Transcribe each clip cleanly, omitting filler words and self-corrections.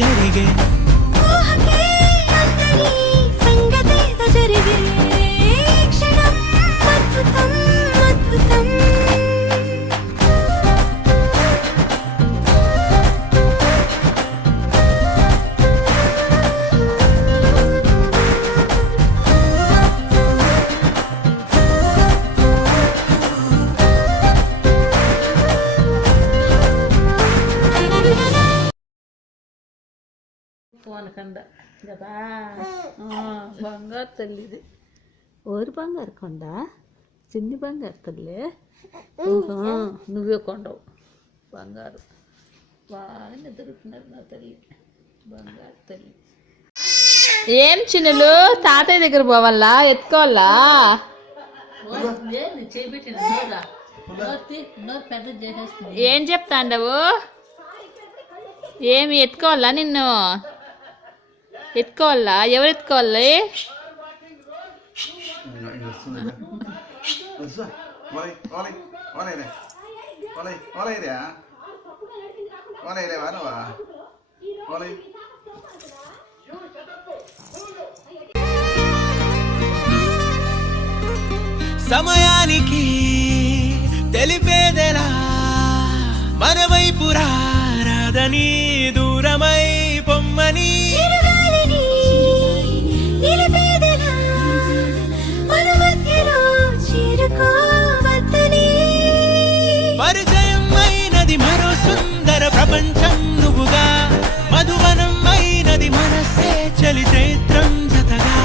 చెరిగే పోనకండ కదా బంగారు తల్లిది ఓరి బంగారు కొండ చిన్ని బంగారు తల్లి నువ్వే కొండవు బంగారు బాగా నిద్రపుతున్నారు నా తల్లి బంగారు తల్లి. ఏం చిన్నులు తాతయ్య దగ్గర పోవాలా ఎత్తుకోవాలా ఏం చెప్తాండవు ఏమి ఎత్తుకోవాలా నిన్ను ఎత్తుకోవాలా ఎవరు ఎత్తుకోవాలి సమయానికి తెలిపేదెలా మన వైపు రాదని దూరమై పొమ్మని పరిచయం అయినది మరో సుందర ప్రపంచం నువ్వుగా మధువనం అయినది మనసే చలి చైత్రం జతగా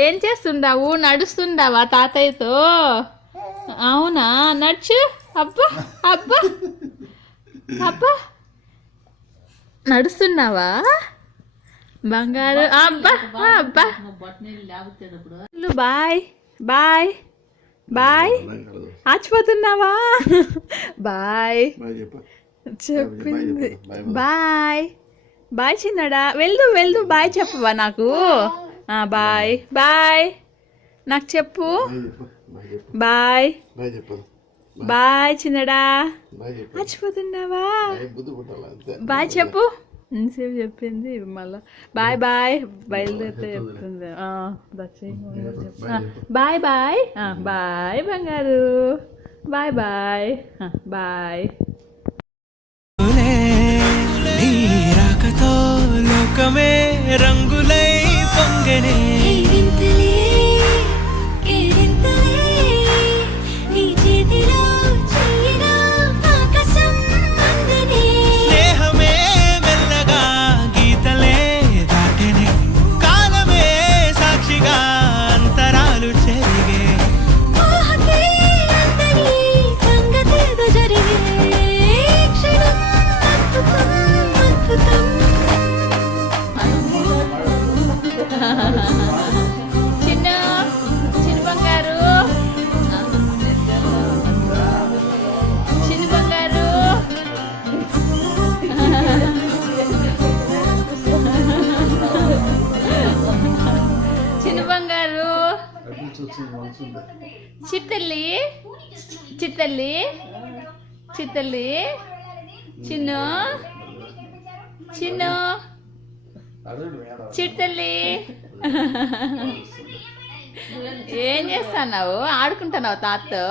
ఏం చేస్తుండావు నడుస్తుండావా తాతయ్యతో అవునా నడుచు అబ్బా అబ్బా అబ్బా నడుస్తున్నావా బంగారు అబ్బా అబ్బా బాయ్ బాయ్ బాయ్ ఆచిపోతున్నావా బాయ్ చెప్పింది బాయ్ బాయ్ చిన్నడా వెళ్దు వెళ్దు బాయ్ చెప్పవా నాకు బాయ్ బాయ్ నాకు చెప్పు బాయ్ బాయ్ చిన్నడా మర్చిపోతున్నావా బాయ్ చెప్పు ఇంతసేపు చెప్పింది మళ్ళా బాయ్ బాయ్ బయలుదేరితే చెప్తుంది బాయ్ బాయ్ బాయ్ బంగారు బాయ్ బాయ్ బాయ్. రాకతో లోకమే రంగులై పొంగనే స్నేహమే మెల్లగా గీతలే దాటెనే కాలమే సాక్షిగా అంతరాలు చెరిగే చిన్న చిన్న బంగారు చిన్న బంగారు చిన్న బంగారు చిత్తల్లి చిత్తల్లి చిత్తల్లి చిన్న చిన్న చిట్టల్లి ఏం చేస్తున్నావు ఆడుకుంటున్నావు తాతతో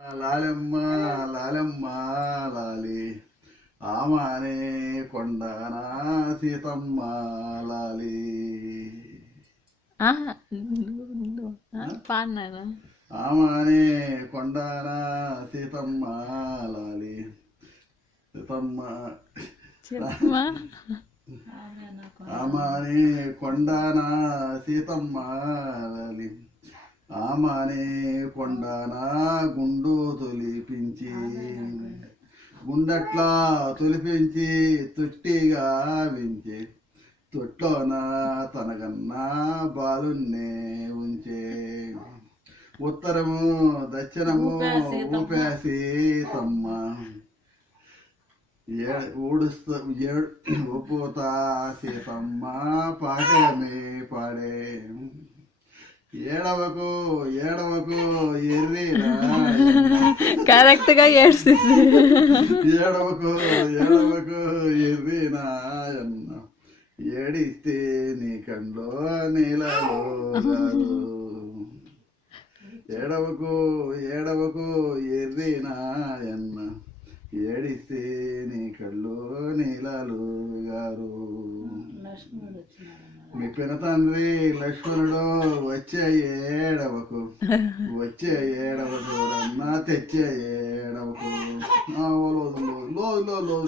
లాలెమ్మ లాలెమ్మ లాలి ఆమానే కొండనా సీతమ్మ లాలి పాడినాను. ఆమానే కొండనా సీతమ్మ లాలి సీతమ్మ ఆమానే కొండనా సీతమ్మ లాలి ఆమానే కొండనా గుండు తొలిపించి గుండట్లా తొలిపించి తుట్టిగా వించి తొట్లోన తనకన్నా బాలున్నే ఉంచే ఉత్తరము దక్షిణము ఊపేసి తమ్మ ఊపుతా సీతమ్మ పాడమే పాడే ఏడవకు ఏడవకు ఎర్రిరా కరెక్ట్ గా ఏడ్చింది. ఏడవకు ఏడవకు ఎర్రినాయన్న ఏడిస్తే నీ కండ్లో నీళ్ళలో రాదు ఏడవకు ఏడవకు ఎర్రినాయన్న ఏడిస్తే నీ కళ్ళు నీళ్ళలు గారు మీ పినతండ్రి లక్ష్మణుడు వచ్చే ఏడవకు రన్నా తెచ్చే ఏడవకు లోదు